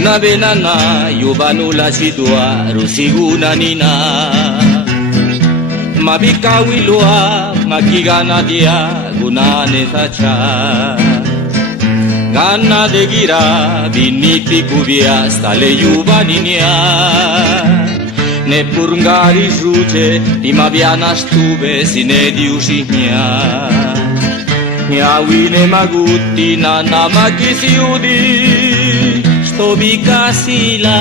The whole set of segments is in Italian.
Una benana yubanula chidua rusiguna nina Mabikawilua makigana dia gunane sacha Gana de gira biniti kubia stale yubaninia Ne purngari žuče ima biana stube sine diušinja Njavine maguti na nama kisiudi što bi kasila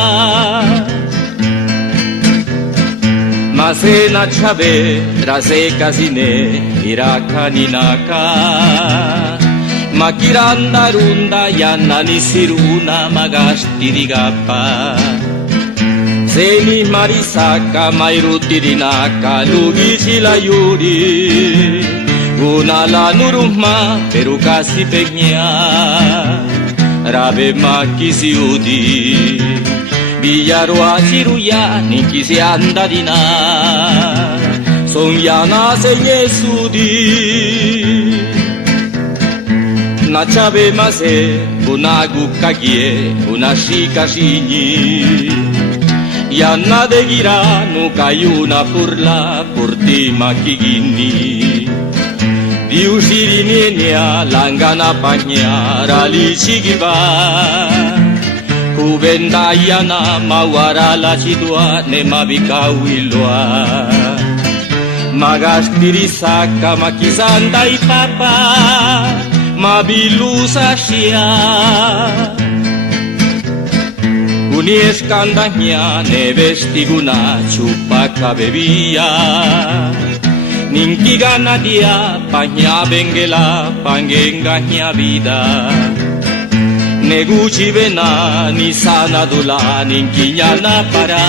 Ma se na čave raze kazine iraka ninaka Ma kiranda runda yana nisiruna magastidigapa Seni marisaka mairutirinaka lugichila yuri Gunala nurumma perukasi pegnya Rabe makisiudi Biyaroa ciruya nikisi andadina Sonyana senyesudi Nachabe mase unagu kagie unashika shinyi Yana de gira no kayuna purla purti makigini Diusiri nienya langana panya rali chigiba Kubenda yana mawara la chidua ne mabikawilwa Magastiri saka makizanda ipapa Mabilusa shia Unieskandahnya nevestiguna chupaka bebia Ninkigana dia panya bengela pangengahnya vida Neguchi vena ni sana dula ninkinyana para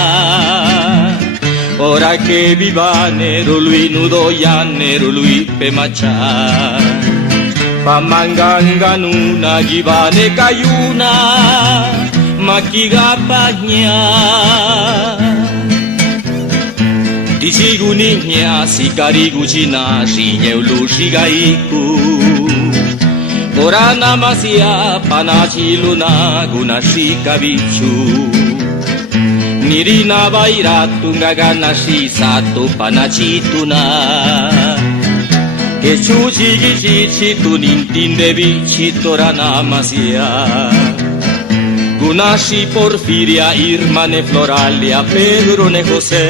Ora che vivane rului nudo yanne rului pemacha Pamangangganuna gibane kayuna makigapanya Disiguninya sikariguchina sinyeulushigayiku Orana masia panachiluna gunashikabichu Nirina bairatunggaganashi satu panachituna Kechuchi gichichi tu nintinde bichi torana masia Gunashi Porfiria Irmane Floralia Pedro ne José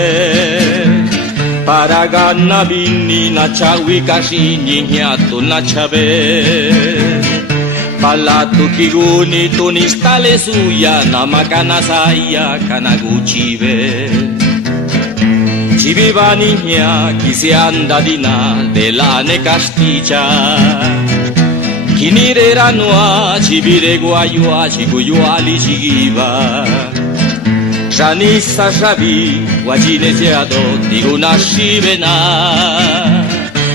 Paragana Binni Nachawi Kashini Nyato Nachabe Palatu Kiguni Tunistale Suya Namakana Saya Kanaguchibe Chiviva niña kisi andadina de la ne Castilla Kinirera noa chibire guayua chiguyuali chigiva Shanisa shabi wajine seado diguna shibena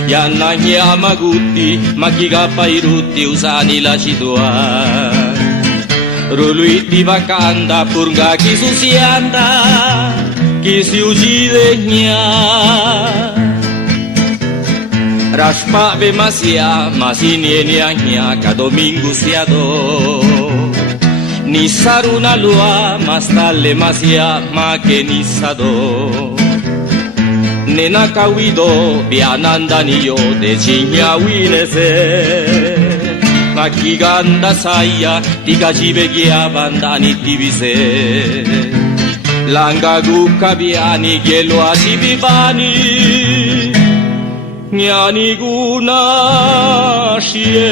Yana nyamaguti makiga pairuti usani la chidua Ruluiti vakanda purga kisusianda Kisi ujidenya Rashpa be masia masinienianya ka domingo siado Ni saruna lua mastale masia make nisado Nena kawido biananda niyo de chinya winese Makiganda saya tikajibe gia bandani divise Langagu kabiani gelo asibibani Nyani guna shie